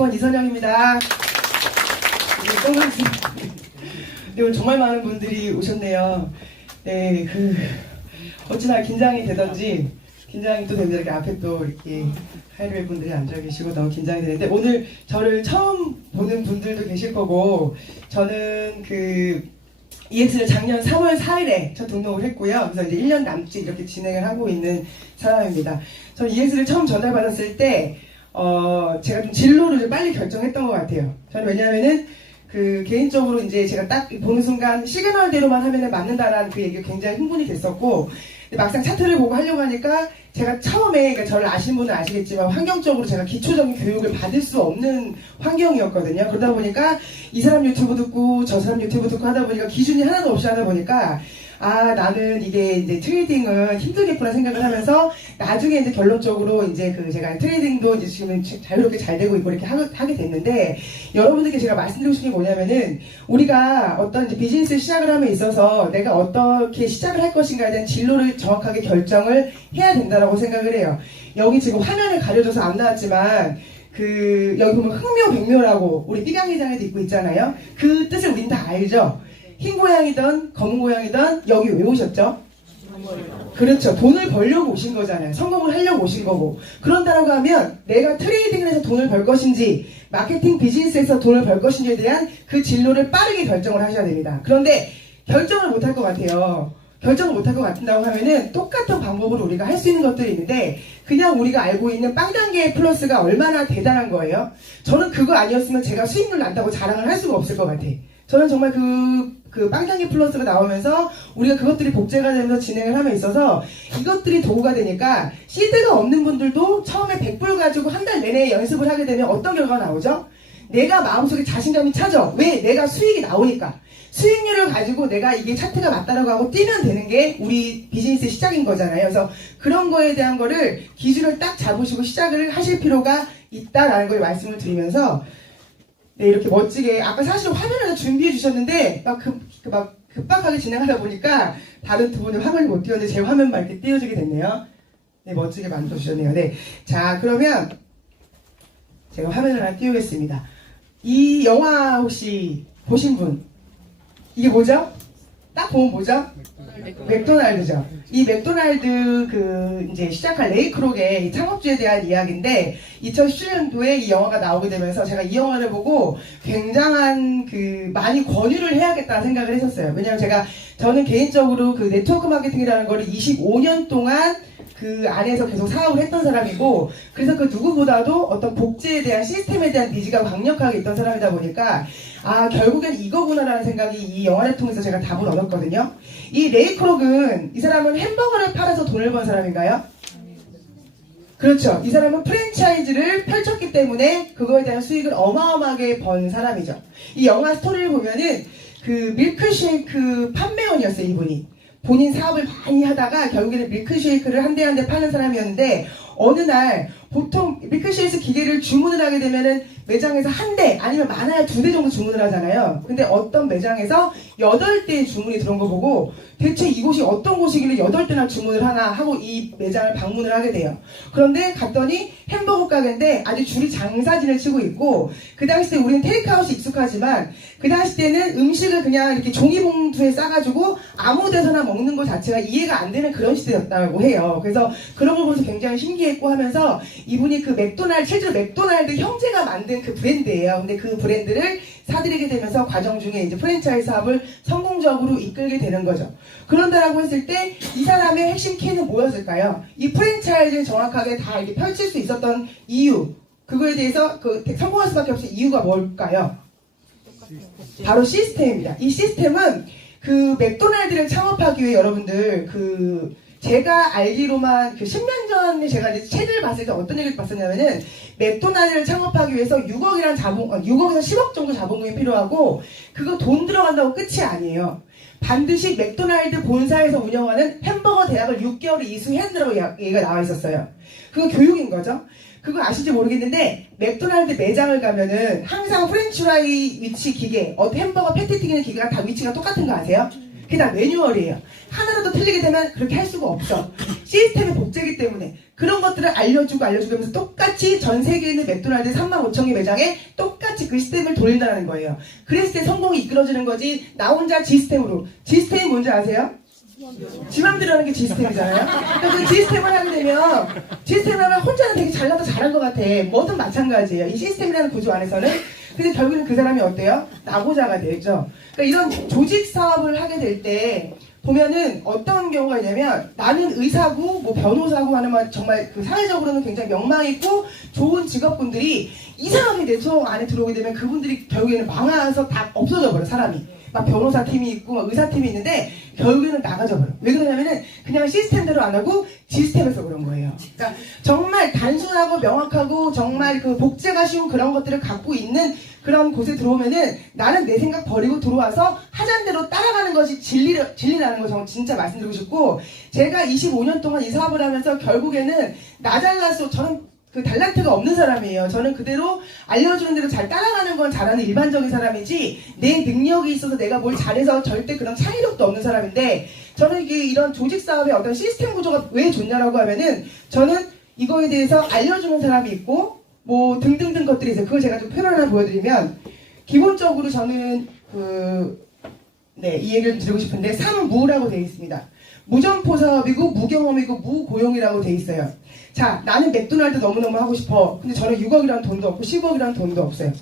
F1 이선영입니다. 네, 오늘 정말 많은 분들이 오셨네요. 네, 어찌나 긴장이 되던지, 긴장이 또 되는데 이렇게 앞에 또 이렇게 하이루의 분들이 앉아 계시고 너무 긴장이 되는데, 오늘 저를 처음 보는 분들도 계실 거고, 저는 EX를 작년 3월 4일에 첫 등록을 했고요. 그래서 이제 1년 남짓 이렇게 진행을 하고 있는 사람입니다. 저는 EX를 처음 전달받았을 때, 제가 좀 진로를 좀 빨리 결정했던 것 같아요. 저는 왜냐하면은, 개인적으로 이제 제가 딱 보는 순간 시그널대로만 하면은 맞는다라는 그 얘기가 굉장히 흥분이 됐었고, 근데 막상 차트를 보고 하려고 하니까 제가 처음에, 그러니까 저를 아시는 분은 아시겠지만 환경적으로 제가 기초적인 교육을 받을 수 없는 환경이었거든요. 그러다 보니까 이 사람 유튜브 듣고 저 사람 유튜브 듣고 하다 보니까 기준이 하나도 없이 하다 보니까 나는 이게 이제 트레이딩은 힘들겠구나 생각을 하면서 나중에 이제 결론적으로 이제 제가 트레이딩도 이제 지금 자유롭게 잘 되고 있고 이렇게 하게 됐는데, 여러분들께 제가 말씀드리고 싶은 게 뭐냐면은, 우리가 어떤 이제 비즈니스 시작을 함에 있어서 내가 어떻게 시작을 할 것인가에 대한 진로를 정확하게 결정을 해야 된다라고 생각을 해요. 여기 지금 화면에 가려져서 안 나왔지만, 여기 보면 흑묘백묘라고 우리 삐강의장에도 있고 있잖아요. 그 뜻을 우린 다 알죠? 흰 고양이든 검은 고양이든 여기 왜 오셨죠? 그렇죠. 돈을 벌려고 오신 거잖아요. 성공을 하려고 오신 거고. 그런다라고 하면 내가 트레이딩을 해서 돈을 벌 것인지 마케팅 비즈니스에서 돈을 벌 것인지에 대한 그 진로를 빠르게 결정을 하셔야 됩니다. 그런데 결정을 못 할 것 같아요. 결정을 못 할 것 같다고 하면은 똑같은 방법으로 우리가 할 수 있는 것들이 있는데, 그냥 우리가 알고 있는 빵단계 플러스가 얼마나 대단한 거예요. 저는 그거 아니었으면 제가 수익률 난다고 자랑을 할 수가 없을 것 같아. 저는 정말 빵단계 플러스가 나오면서 우리가 그것들이 복제가 되면서 진행을 함에 있어서 이것들이 도구가 되니까, 시드가 없는 분들도 처음에 100불 가지고 한 달 내내 연습을 하게 되면 어떤 결과가 나오죠? 내가 마음속에 자신감이 차죠. 왜? 내가 수익이 나오니까. 수익률을 가지고 내가 이게 차트가 맞다라고 하고 뛰면 되는 게 우리 비즈니스 시작인 거잖아요. 그래서 그런 거에 대한 거를 기준을 딱 잡으시고 시작을 하실 필요가 있다라는 걸 말씀을 드리면서, 네, 이렇게 멋지게, 아까 사실 화면을 준비해 주셨는데, 막 급박하게 진행하다 보니까 다른 두 분의 화면이 못 띄웠는데 제 화면만 이렇게 띄워주게 됐네요. 네, 멋지게 만들어주셨네요. 네. 자, 그러면 제가 화면을 하나 띄우겠습니다. 이 영화 혹시 보신 분? 이게 뭐죠? 딱 보면 뭐죠? 맥도날드죠. 이 맥도날드 이제 시작한 레이 크록의 이 창업주에 대한 이야기인데, 2017년도에 이 영화가 나오게 되면서 제가 이 영화를 보고 굉장한 많이 권유를 해야겠다는 생각을 했었어요. 왜냐면 저는 개인적으로 네트워크 마케팅이라는 거를 25년 동안 안에서 계속 사업을 했던 사람이고, 그래서 누구보다도 어떤 복제에 대한 시스템에 대한 니즈가 강력하게 있던 사람이다 보니까, 결국엔 이거구나라는 생각이 이 영화를 통해서 제가 답을 얻었거든요. 이 레이 크록은, 이 사람은 햄버거를 팔아서 돈을 번 사람인가요? 그렇죠. 이 사람은 프랜차이즈를 펼쳤기 때문에 그거에 대한 수익을 어마어마하게 번 사람이죠. 이 영화 스토리를 보면은 밀크쉐이크 판매원이었어요, 이분이. 본인 사업을 많이 하다가 결국에는 밀크쉐이크를 한 대 한 대 파는 사람이었는데, 어느 날 보통 밀크쉐이크 기계를 주문을 하게 되면은 매장에서 한 대 아니면 많아야 2대 정도 주문을 하잖아요. 근데 어떤 매장에서 8대의 주문이 들어온 거 보고, 대체 이곳이 어떤 곳이길래 8대나 주문을 하나 하고 이 매장을 방문을 하게 돼요. 그런데 갔더니 햄버거 가게인데 아주 줄이 장사진을 치고 있고, 그 당시 때 우리는 테이크아웃이 익숙하지만 그 당시 때는 음식을 그냥 이렇게 종이봉투에 싸가지고 아무 데서나 먹는 것 자체가 이해가 안 되는 그런 시대였다고 해요. 그래서 그런 걸 보면서 굉장히 신기했고 하면서, 이분이 실제로 맥도날드 형제가 만든 그 브랜드예요. 근데 그 브랜드를 사들이게 되면서 과정 중에 이제 프랜차이즈 사업을 성공적으로 이끌게 되는 거죠. 그런다라고 했을 때 이 사람의 핵심 키는 뭐였을까요? 이 프랜차이즈를 정확하게 다 이렇게 펼칠 수 있었던 이유, 그거에 대해서 성공할 수밖에 없는 이유가 뭘까요? 바로 시스템입니다. 이 시스템은 맥도날드를 창업하기 위해 여러분들 제가 알기로만 10년 전에 제가 이제 책을 봤을 때 어떤 얘기를 봤었냐면은, 맥도날드를 창업하기 위해서 6억에서 10억 정도 자본금이 필요하고, 그거 돈 들어간다고 끝이 아니에요. 반드시 맥도날드 본사에서 운영하는 햄버거 대학을 6개월에 이수해야 된다고 얘기가 나와 있었어요. 그거 교육인 거죠. 그거 아실지 모르겠는데, 맥도날드 매장을 가면은 항상 프렌치프라이 위치 기계, 햄버거 패티 튀기는 기계가 다 위치가 똑같은 거 아세요? 그게 다 매뉴얼이에요. 하나라도 틀리게 되면 그렇게 할 수가 없어. 시스템의 복제이기 때문에. 그런 것들을 알려주고 하면서 똑같이 전 세계에 있는 맥도날드 35,000개 매장에 똑같이 그 시스템을 돌린다는 거예요. 그랬을 때 성공이 이끌어지는 거지 나 혼자 지스템으로. 지스템이 뭔지 아세요? 지 맘대로 하는 게 지스템이잖아요. 그러니까 그 지스템을 하게 되면 지스템을 하면 혼자는 되게 잘나서 잘한 것 같아. 뭐든 마찬가지예요. 이 시스템이라는 구조 안에서는. 근데 결국에는 그 사람이 어때요? 나고자가 되죠. 그러니까 이런 조직 사업을 하게 될 때 보면은 어떤 경우가 있냐면 나는 의사고 뭐 변호사고 하는 말 정말 그 사회적으로는 굉장히 명망 있고 좋은 직업군들이 이상하게 내성 안에 들어오게 되면 그분들이 결국에는 망해서 다 없어져 버려 사람이. 막 변호사 팀이 있고 막 의사 팀이 있는데 결국에는 나가져 버려. 왜 그러냐면은 그냥 시스템대로 안 하고 시스템에서 그런 거예요. 그러니까 정말 단순하고 명확하고 정말 그 복제가 쉬운 그런 것들을 갖고 있는 그런 곳에 들어오면은 나는 내 생각 버리고 들어와서 하자는 대로 따라가는 것이 진리라는 거 저는 진짜 말씀드리고 싶고, 제가 25년 동안 이 사업을 하면서 결국에는 나 잘나서 저는 그 달란트가 없는 사람이에요. 저는 그대로 알려주는 대로 잘 따라가는 건 잘하는 일반적인 사람이지 내 능력이 있어서 내가 뭘 잘해서 절대 그런 창의력도 없는 사람인데, 저는 이게 이런 조직 사업의 어떤 시스템 구조가 왜 좋냐라고 하면은 저는 이거에 대해서 알려주는 사람이 있고 뭐 등등등 것들이 있어요. 그걸 제가 좀 표현을 하나 보여드리면, 기본적으로 저는 이 얘기를 드리고 싶은데 3무라고 되어 있습니다. 무점포 사업이고 무경험이고 무고용이라고 되어 있어요. 자, 나는 맥도날드 너무너무 하고 싶어. 근데 저는 6억이라는 돈도 없고 10억이라는 돈도 없어요.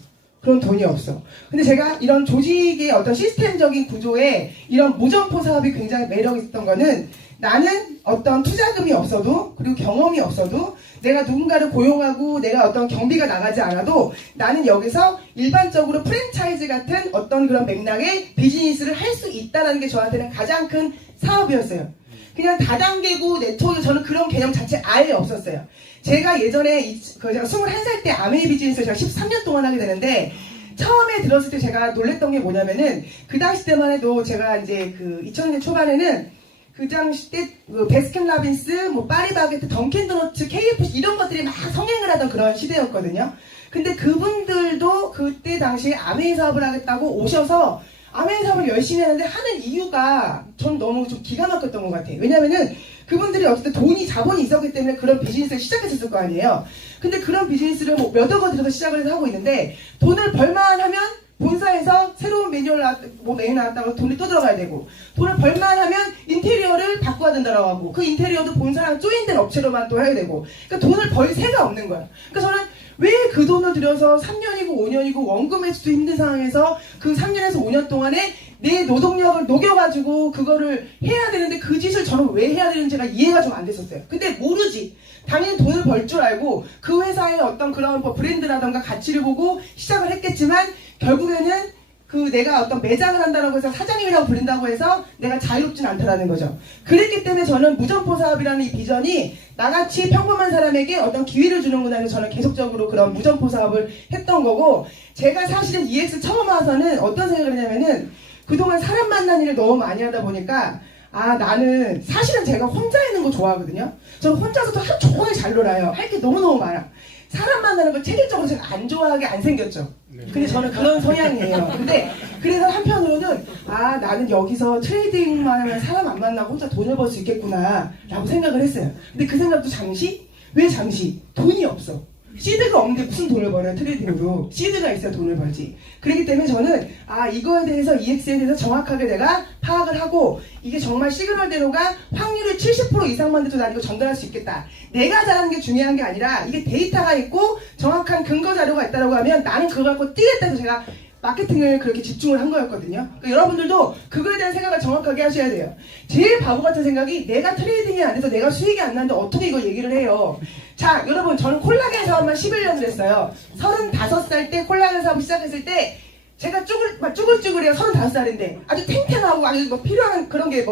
그런 돈이 없어. 근데 제가 이런 조직의 어떤 시스템적인 구조에 이런 무점포 사업이 굉장히 매력이 있었던 거는, 나는 어떤 투자금이 없어도 그리고 경험이 없어도 내가 누군가를 고용하고 내가 어떤 경비가 나가지 않아도 나는 여기서 일반적으로 프랜차이즈 같은 어떤 그런 맥락의 비즈니스를 할 수 있다는 게 저한테는 가장 큰 사업이었어요. 그냥 다단계고 네트워크, 저는 그런 개념 자체 아예 없었어요. 제가 예전에 제가 21살 때 아메이 비즈니스를 제가 13년 동안 하게 되는데, 처음에 들었을 때 제가 놀랬던 게 뭐냐면은 그 당시 때만 해도 제가 이제 그 2000년 초반에는 그 당시 때 베스킨라빈스, 뭐 파리바게트, 던킨도너츠, KFC 이런 것들이 막 성행을 하던 그런 시대였거든요. 근데 그분들도 그때 당시에 아메이 사업을 하겠다고 오셔서 아메이 사업을 열심히 하는데 하는 이유가 전 너무 좀 기가 막혔던 것 같아요. 왜냐면은 그분들이 어쨌든 자본이 있었기 때문에 그런 비즈니스를 시작했을 거 아니에요. 근데 그런 비즈니스를 뭐 몇억 원 들여서 시작을 해서 하고 있는데, 돈을 벌만 하면 본사에서 새로운 메뉴 나왔다고 돈이 또 들어가야 되고, 돈을 벌만 하면 인테리어를 바꿔야 된다고 하고, 그 인테리어도 본사랑 조인된 업체로만 또 해야 되고, 그러니까 돈을 벌 새가 없는 거야. 그러니까 저는 왜 그 돈을 들여서 3년이고 5년이고 원금에서도 힘든 상황에서 그 3년에서 5년 동안에 내 노동력을 녹여가지고 그거를 해야 되는데 그 짓을 저는 왜 해야 되는지가 이해가 좀 안 됐었어요. 근데 모르지. 당연히 돈을 벌 줄 알고 그 회사의 어떤 그런 뭐 브랜드라던가 가치를 보고 시작을 했겠지만, 결국에는 그 내가 어떤 매장을 한다고 해서 사장님이라고 불린다고 해서 내가 자유롭진 않다라는 거죠. 그랬기 때문에 저는 무점포 사업이라는 이 비전이 나같이 평범한 사람에게 어떤 기회를 주는구나 해서 저는 계속적으로 그런 무점포 사업을 했던 거고, 제가 사실은 EX 처음 와서는 어떤 생각을 했냐면은 그동안 사람 만나는 일을 너무 많이 하다 보니까, 나는 사실은 제가 혼자 있는 거 좋아하거든요. 저는 혼자서도 하루 종일 잘 놀아요. 할 게 너무너무 많아. 사람 만나는 걸 체질적으로 제가 안 좋아하게 안 생겼죠. 근데 저는 그런 성향이에요. 근데 그래서 한편으로는 나는 여기서 트레이딩만 하면 사람 안 만나고 혼자 돈을 벌 수 있겠구나 라고 생각을 했어요. 근데 그 생각도 잠시? 왜 잠시? 돈이 없어. 시드가 없는데 무슨 돈을 벌어요, 트레이딩으로. 시드가 있어야 돈을 벌지. 그렇기 때문에 저는 이거에 대해서 EX에 대해서 정확하게 내가 파악을 하고, 이게 정말 시그널대로가 확률이 70% 이상만 돼도 난 이거 전달할 수 있겠다. 내가 잘하는 게 중요한 게 아니라 이게 데이터가 있고 정확한 근거 자료가 있다고 하면 나는 그걸 갖고 뛰겠다 해서 제가 마케팅을 그렇게 집중을 한 거였거든요. 그러니까 여러분들도 그거에 대한 생각을 정확하게 하셔야 돼요. 제일 바보 같은 생각이, 내가 트레이딩이 안 돼서 내가 수익이 안 나는데 어떻게 이걸 얘기를 해요. 자, 여러분, 저는 콜라겐 사업만 11년을 했어요. 35살 때 콜라겐 사업 시작했을 때 제가 쭈글쭈글해요. 35살인데 아주 탱탱하고 아주 뭐 필요한 그런 게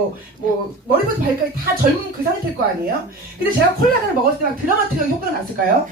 머리부터 발까지 다 젊은 그 상태일 거 아니에요. 근데 제가 콜라겐을 먹었을 때 막 드라마틱하게 효과가 났을까요?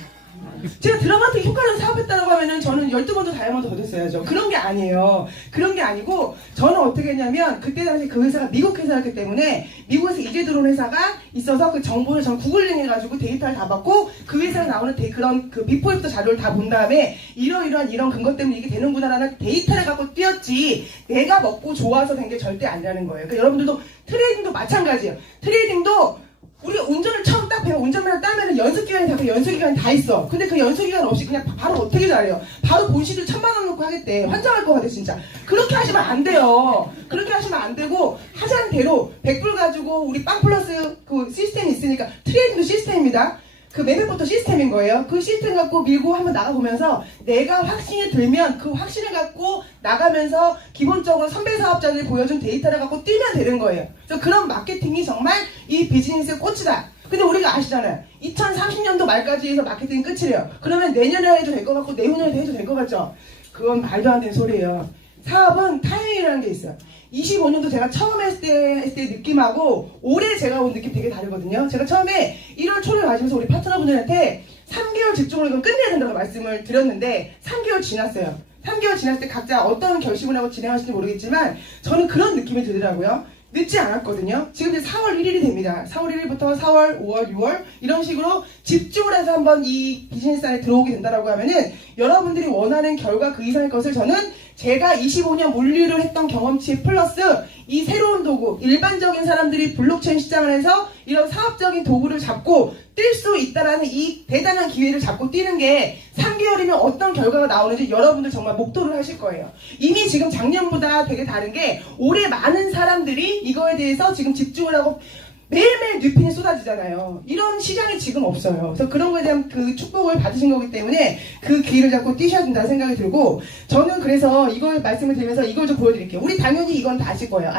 제가 드라마틱 효과를 사업했다고 하면은 저는 12번도 다이아몬드 더 됐어야죠. 그런 게 아니에요. 그런 게 아니고, 저는 어떻게 했냐면, 그때 당시 그 회사가 미국 회사였기 때문에 미국에서 이제 들어온 회사가 있어서 그 정보를 저는 구글링 해가지고 데이터를 다 받고 그 회사에 나오는 그런 그 비포 애프터 자료를 다 본 다음에 이런 근거 때문에 이게 되는구나라는 데이터를 갖고 뛰었지, 내가 먹고 좋아서 된 게 절대 아니라는 거예요. 그러니까 여러분들도 트레이딩도 마찬가지예요. 트레이딩도 우리가 운전을 처음 딱 배워 운전면허 따면은 연습기간이 다 연수기간이 다 있어. 근데 그 연수기간 없이 그냥 바로 어떻게 잘해요? 바로 본시를 1000만 원 놓고 하겠대. 환장할 것 같아 진짜. 그렇게 하시면 안 돼요. 그렇게 하시면 안 되고 하자는 대로 100불 가지고 우리 빵 플러스 그 시스템이 있으니까 트레이딩도 시스템입니다. 그 매매부터 시스템인 거예요. 그 시스템 갖고 밀고 한번 나가보면서 내가 확신이 들면 그 확신을 갖고 나가면서 기본적으로 선배 사업자들이 보여준 데이터를 갖고 뛰면 되는 거예요. 그래서 그런 마케팅이 정말 이 비즈니스의 꽃이다. 근데 우리가 아시잖아요. 2030년도 말까지 해서 마케팅 끝이래요. 그러면 내년에 해도 될 것 같고 내후년에도 해도 될 것 같죠? 그건 말도 안 되는 소리예요. 사업은 타이밍이라는 게 있어요. 25년도 제가 처음 했을 때 느낌하고 올해 제가 온 느낌 되게 다르거든요. 제가 처음에 1월 초를 가지면서 우리 파트너분들한테 3개월 집중을 이건 끝내야 된다고 말씀을 드렸는데 3개월 지났어요. 3개월 지났을 때 각자 어떤 결심을 하고 진행하실지 모르겠지만 저는 그런 느낌이 들더라고요. 늦지 않았거든요. 지금 이제 4월 1일이 됩니다. 4월 1일부터 4월, 5월, 6월 이런 식으로 집중을 해서 한번 이 비즈니스 안에 들어오게 된다라고 하면은 여러분들이 원하는 결과 그 이상의 것을 저는 제가 25년 물류를 했던 경험치 플러스 이 새로운 도구, 일반적인 사람들이 블록체인 시장을 해서 이런 사업적인 도구를 잡고 뛸 수 있다라는 이 대단한 기회를 잡고 뛰는 게 3개월이면 어떤 결과가 나오는지 여러분들 정말 목도를 하실 거예요. 이미 지금 작년보다 되게 다른 게 올해 많은 사람들이 이거에 대해서 지금 집중을 하고 매일매일 뉴핀이 쏟아지잖아요. 이런 시장이 지금 없어요. 그래서 그런 거에 대한 그 축복을 받으신 거기 때문에 그 기회를 잡고 뛰셔야 된다는 생각이 들고 저는 그래서 이걸 말씀을 드리면서 이걸 좀 보여드릴게요. 우리 당연히 이건 다 아실 거예요.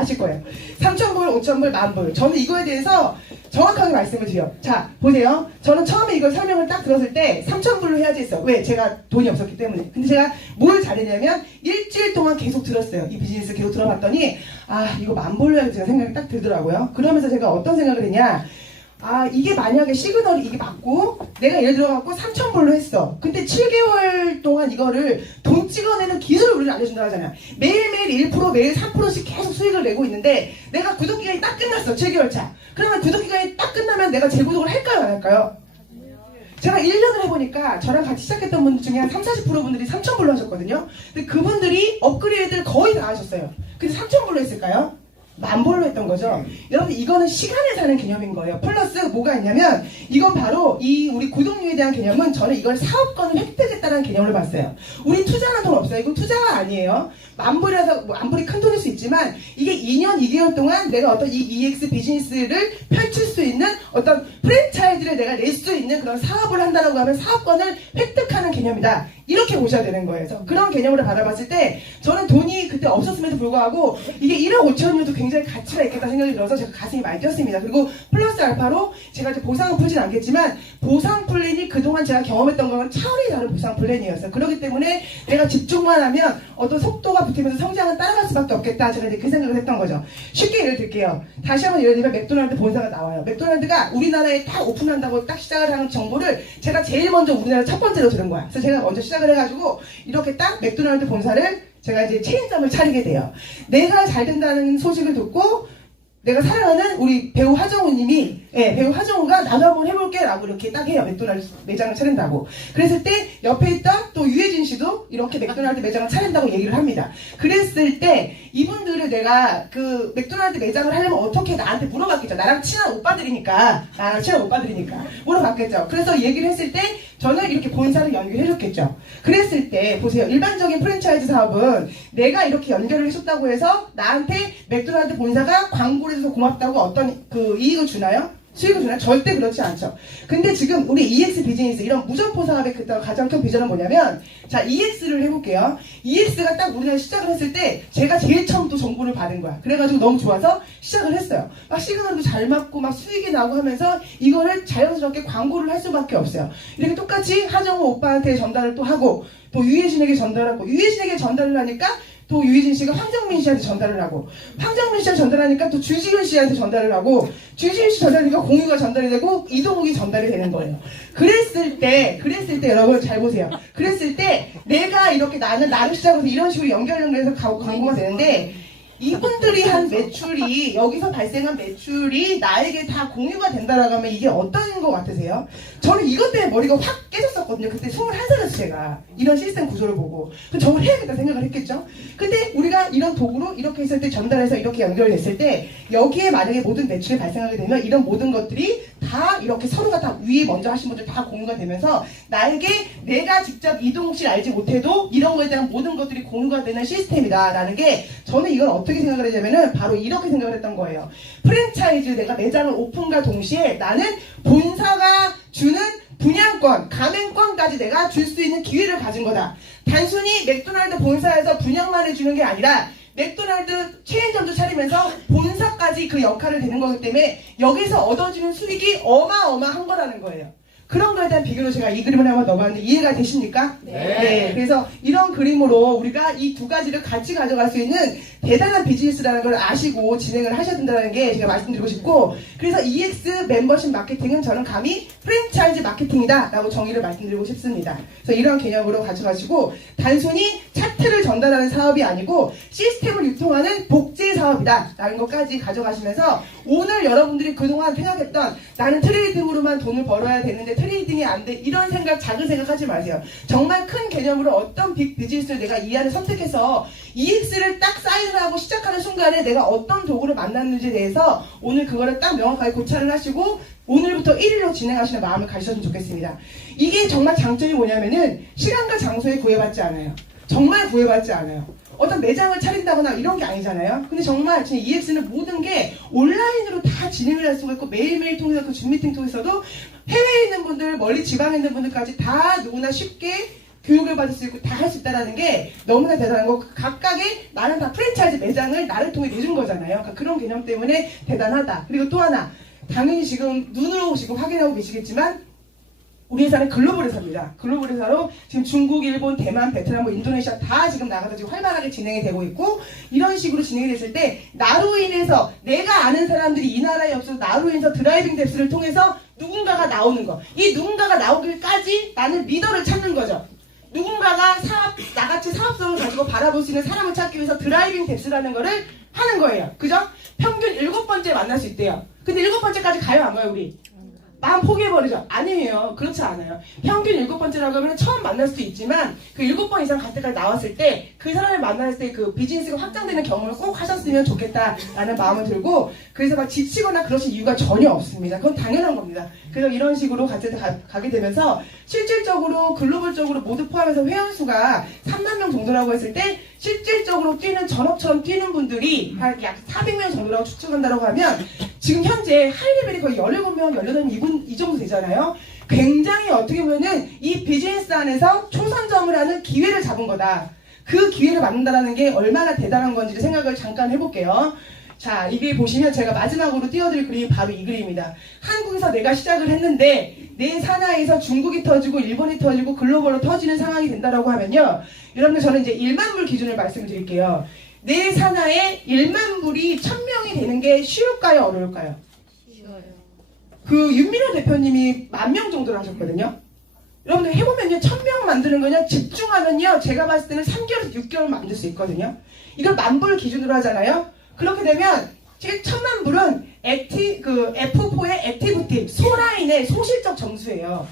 3,000불, 5,000불, 10,000불. 저는 이거에 대해서 정확하게 말씀을 드려요. 자, 보세요. 저는 처음에 이걸 설명을 딱 들었을 때 3,000불로 해야지 했어. 왜? 제가 돈이 없었기 때문에. 근데 제가 뭘 잘했냐면 일주일 동안 계속 들었어요. 이 비즈니스 계속 들어봤더니 아, 이거 10,000불로 해야지 제가 생각이 딱 들더라고요. 그러면서 제가 어떤 생각을 했냐. 아, 이게 만약에 시그널이 이게 맞고 내가 예를 들어갖고 3,000불로 했어. 근데 7개월 동안 이거를 돈 찍어내는 기술을 우리는 알려준다고 하잖아요. 매일매일 1%, 매일 3%씩 계속 수익을 내고 있는데 내가 구독기간이 딱 끝났어. 7개월 차. 그러면 구독기간이 딱 끝나면 내가 재구독을 할까요? 안 할까요? 제가 1년을 해보니까 저랑 같이 시작했던 분들 중에 한 30, 40% 분들이 3,000불로 하셨거든요. 근데 그분들이 업그레이드를 거의 다 하셨어요. 근데 3,000불로 했을까요? 10,000불로 했던 거죠. 여러분 이거는 시간을 사는 개념인 거예요. 플러스 뭐가 있냐면 이건 바로 이 우리 구독료에 대한 개념은 저는 이걸 사업권을 획득했다는 개념으로 봤어요. 우리 투자하는 돈 없어요. 이거 투자가 아니에요. 10,000불이라서 뭐 10,000불이 큰 돈일 수 있지만 이게 2년 2개월 동안 내가 어떤 이 EX 비즈니스를 펼칠 수 있는 어떤 프랜차이즈를 내가 낼 수 있는 그런 사업을 한다고 하면 사업권을 획득하는 개념이다. 이렇게 보셔야 되는 거예요. 그래서 그런 개념으로 바라봤을 때 저는 돈이 그때 없었음에도 불구하고 이게 1억 5천이어도 굉장히 가치가 있겠다 생각이 들어서 제가 가슴이 많이 뛰었습니다. 그리고 플러스 알파로 제가 이제 보상은 풀진 않겠지만 보상 플랜이 그동안 제가 경험했던 거는 차원이 다른 보상 플랜이었어요. 그렇기 때문에 내가 집중만 하면 어떤 속도가 붙으면서 성장은 따라갈 수밖에 없겠다. 제가 이제 그 생각을 했던 거죠. 쉽게 예를 들게요. 다시 한번 예를 들면 맥도날드 본사가 나와요. 맥도날드가 우리나라에 딱 오픈한다고 딱 시작을 하는 정보를 제가 제일 먼저 우리나라 첫 번째로 들은 거야. 그래서 제가 먼저 시작을 해가지고 이렇게 딱 맥도날드 본사를 제가 이제 체인점을 차리게 돼요. 내가 잘 된다는 소식을 듣고 내가 사랑하는 우리 배우 하정우님이 배우 하정우가 나도 한번 해볼게 라고 이렇게 딱 해요. 맥도날드 매장을 차린다고. 그랬을 때 옆에 있던 또 유해진 씨도 이렇게 맥도날드 매장을 차린다고 얘기를 합니다. 그랬을 때 이분들을 내가 그 맥도날드 매장을 하려면 어떻게 나한테 물어봤겠죠. 나랑 친한 오빠들이니까 물어봤겠죠. 그래서 얘기를 했을 때 저는 이렇게 본사를 연결해줬겠죠. 그랬을 때 보세요. 일반적인 프랜차이즈 사업은 내가 이렇게 연결을 해줬다고 해서 나한테 맥도날드 본사가 광고를 해줘서 고맙다고 어떤 그 이익을 주나요? 수익을 주나요? 절대 그렇지 않죠. 근데 지금 우리 EX 비즈니스 이런 무점포 사업의 그 가장 큰 비전은 뭐냐면 자 EX를 해볼게요. EX가 딱 우리나라 시작을 했을 때 제가 제일 처음 또 정보를 받은 거야. 그래가지고 너무 좋아서 시작을 했어요. 막 시그널도 잘 맞고 막 수익이 나고 하면서 이거를 자연스럽게 광고를 할 수밖에 없어요. 이렇게 똑같이 하정우 오빠한테 전달을 또 하고 또 유해진에게 전달하고 유해진에게 전달을 하니까 또 유해진 씨가 황정민 씨한테 전달을 하고 황정민 씨한테 전달하니까 또 주지훈 씨한테 전달을 하고 주지훈 씨 전달하니까 공유가 전달이 되고 이동욱이 전달이 되는 거예요. 그랬을 때 여러분 잘 보세요. 그랬을 때 내가 이렇게 나를 시작해서 이런 식으로 연결해서 광고가 되는데 이분들이 한 매출이, 여기서 발생한 매출이 나에게 다 공유가 된다라고 하면 이게 어떤 것 같으세요? 저는 이것 때문에 머리가 확 깨졌었거든요. 그때 21살이었어요, 제가. 이런 시스템 구조를 보고. 저걸 해야겠다 생각을 했겠죠? 근데 우리가 이런 도구로 이렇게 했을 때 전달해서 이렇게 연결됐을 때 여기에 만약에 모든 매출이 발생하게 되면 이런 모든 것들이 다 이렇게 서로가 다 위에 먼저 하신 분들 다 공유가 되면서 나에게 내가 직접 이동실 알지 못해도 이런 거에 대한 모든 것들이 공유가 되는 시스템이다 라는 게 저는 이걸 어떻게 생각을 했냐면은 바로 이렇게 생각을 했던 거예요. 프랜차이즈 내가 매장을 오픈과 동시에 나는 본사가 주는 분양권, 가맹권까지 내가 줄 수 있는 기회를 가진 거다. 단순히 맥도날드 본사에서 분양만 해주는 게 아니라 맥도날드 체인점도 차리면서 본사까지 그 역할을 되는 거기 때문에 여기서 얻어지는 수익이 어마어마한 거라는 거예요. 그런 거에 대한 비교로 제가 이 그림을 한번 넣어봤는데 이해가 되십니까? 네. 그래서 이런 그림으로 우리가 이 두 가지를 같이 가져갈 수 있는 대단한 비즈니스라는 걸 아시고 진행을 하셔야 된다는 게 제가 말씀드리고 싶고, 그래서 EX 멤버십 마케팅은 저는 감히 프랜차이즈 마케팅이다 라고 정의를 말씀드리고 싶습니다. 그래서 이런 개념으로 가져가시고 단순히 차트를 전달하는 사업이 아니고 시스템을 유통하는 복제 사업이다 라는 것까지 가져가시면서 오늘 여러분들이 그동안 생각했던 나는 트레이딩으로만 돈을 벌어야 되는데 트레이딩이 안 돼, 이런 생각, 작은 생각하지 마세요. 정말 큰 개념으로 어떤 빅 비즈니스를 내가 이 안에 선택해서 EX를 딱 사인을 하고 시작하는 순간에 내가 어떤 도구를 만났는지에 대해서 오늘 그거를 딱 명확하게 고찰을 하시고 오늘부터 1일로 진행하시는 마음을 가지셨으면 좋겠습니다. 이게 정말 장점이 뭐냐면은 시간과 장소에 구애받지 않아요. 정말 구애받지 않아요. 어떤 매장을 차린다거나 이런 게 아니잖아요. 근데 정말 지금 EX는 모든 게 온라인으로 다 진행을 할 수가 있고 매일매일 통해서 그 줌 미팅 통해서도 해외에 있는 분들, 멀리 지방에 있는 분들까지 다 누구나 쉽게 교육을 받을 수 있고 다 할 수 있다는 게 너무나 대단한 거. 각각의 나는 다 프랜차이즈 매장을 나를 통해 내준 거잖아요. 그러니까 그런 개념 때문에 대단하다. 그리고 또 하나, 당연히 지금 눈으로 지금 확인하고 계시겠지만 우리 회사는 글로벌 회사입니다. 글로벌 회사로 지금 중국, 일본, 대만, 베트남, 인도네시아 다 지금 나가서 지금 활발하게 진행이 되고 있고, 이런 식으로 진행이 됐을 때 나로 인해서 내가 아는 사람들이 이 나라에 없어서 나로 인해서 드라이빙 뎁스를 통해서 누군가가 나오는 거, 이 누군가가 나오기까지 나는 리더를 찾는 거죠. 누군가가 나같이 사업성을 가지고 바라볼 수 있는 사람을 찾기 위해서 드라이빙 뎁스라는 거를 하는 거예요. 그죠? 평균 7번째 만날 수 있대요. 근데 7번째까지 가요, 안 가요, 우리? 마음 포기해버리죠? 아니에요. 그렇지 않아요. 평균 7번째라고 하면 처음 만날 수도 있지만 그 7번 이상 갈 때까지 나왔을 때 그 사람을 만났을 때 그 비즈니스가 확장되는 경험을 꼭 하셨으면 좋겠다라는 마음을 들고, 그래서 막 지치거나 그러신 이유가 전혀 없습니다. 그건 당연한 겁니다. 그래서 이런 식으로 같이 가게 되면서 실질적으로 글로벌적으로 모두 포함해서 회원수가 3만 명 정도라고 했을 때 실질적으로 뛰는 전업처럼 뛰는 분들이 약 400명 정도라고 추측한다고 하면 지금 현재 하이레벨이 거의 17명, 18명 이 정도 되잖아요. 굉장히 어떻게 보면은 이 비즈니스 안에서 초선점을 하는 기회를 잡은 거다. 그 기회를 만든다는 게 얼마나 대단한 건지 생각을 잠깐 해볼게요. 자, 이게 보시면 제가 마지막으로 띄워드릴 그림이 바로 이 그림입니다. 한국에서 내가 시작을 했는데 내 산하에서 중국이 터지고 일본이 터지고 글로벌로 터지는 상황이 된다라고 하면요. 여러분들 저는 이제 1만 불 기준을 말씀드릴게요. 내 산하에 1만 불이 1000명이 되는 게 쉬울까요? 어려울까요? 쉬워요. 그 윤미래 대표님이 10,000명 정도를 하셨거든요. 여러분들 해보면요. 1000명 만드는 거냐 집중하면요. 제가 봤을 때는 3개월에서 6개월 만들 수 있거든요. 이걸 10,000불 기준으로 하잖아요. 그렇게 되면 1000만 불은 F4의 액티비티, 소라인의 소실적 점수예요.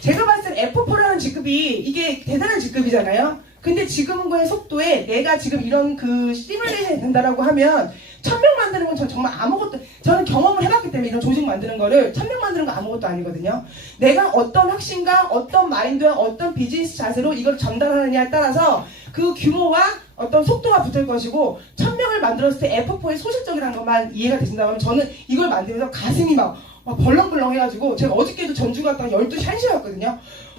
제가 봤을 때 F4라는 직급이 이게 대단한 직급이잖아요. 근데 지금과의 속도에 내가 지금 이런 그 시뮬레이션이 된다라고 하면 1000명 만드는 건 정말 아무것도, 저는 경험을 해봤기 때문에 이런 조직 만드는 거를 1000명 만드는 거 아무것도 아니거든요. 내가 어떤 확신과 어떤 마인드와 어떤 비즈니스 자세로 이걸 전달하느냐에 따라서 그 규모와 어떤 속도가 붙을 것이고 1000명을 만들었을 때 F4의 소실적이라는 것만 이해가 되신다면 저는 이걸 만들면서 가슴이 막 벌렁벌렁 해가지고 제가 어저께도 전주 갔다가 12시 1시였거든요.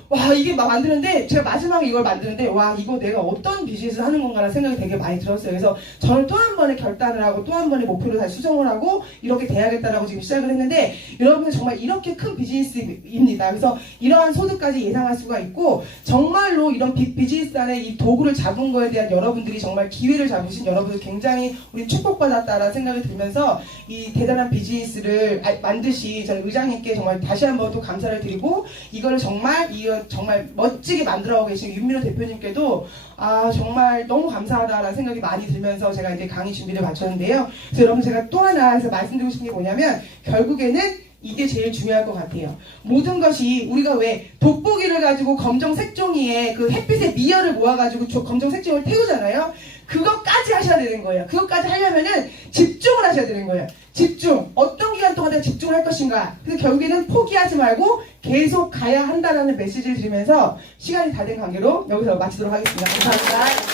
와, 이게 막 만드는데 제가 마지막에 이걸 만드는데 와, 이거 내가 어떤 비즈니스를 하는 건가라는 생각이 되게 많이 들었어요. 그래서 저는 또 한 번의 결단을 하고 또 한 번의 목표를 다시 수정을 하고 이렇게 돼야겠다라고 지금 시작을 했는데, 여러분들 정말 이렇게 큰 비즈니스입니다. 그래서 이러한 소득까지 예상할 수가 있고 정말로 이런 비즈니스 안에 이 도구를 잡은 거에 대한 여러분들이 정말 기회를 잡으신 여러분들 굉장히 우리 축복받았다라는 생각이 들면서 이 대단한 비즈니스를 만드신 저는 의장님께 정말 다시 한번 또 감사를 드리고, 이거를 정말 이 이런 정말 멋지게 만들어가고 계신 윤민호 대표님께도 정말 너무 감사하다라는 생각이 많이 들면서 제가 이제 강의 준비를 마쳤는데요. 그래서 여러분 제가 또 하나 해서 말씀드리고 싶은 게 뭐냐면 결국에는 이게 제일 중요할 것 같아요. 모든 것이 우리가 왜 돋보기를 가지고 검정 색종이에 그 햇빛의 미열을 모아가지고 검정 색종이를 태우잖아요. 그것까지 하셔야 되는 거예요. 그것까지 하려면은 집중을 하셔야 되는 거예요. 집중. 어떤 기간 동안 내가 집중을 할 것인가. 그래서 결국에는 포기하지 말고 계속 가야 한다는 메시지를 드리면서 시간이 다 된 관계로 여기서 마치도록 하겠습니다. 감사합니다.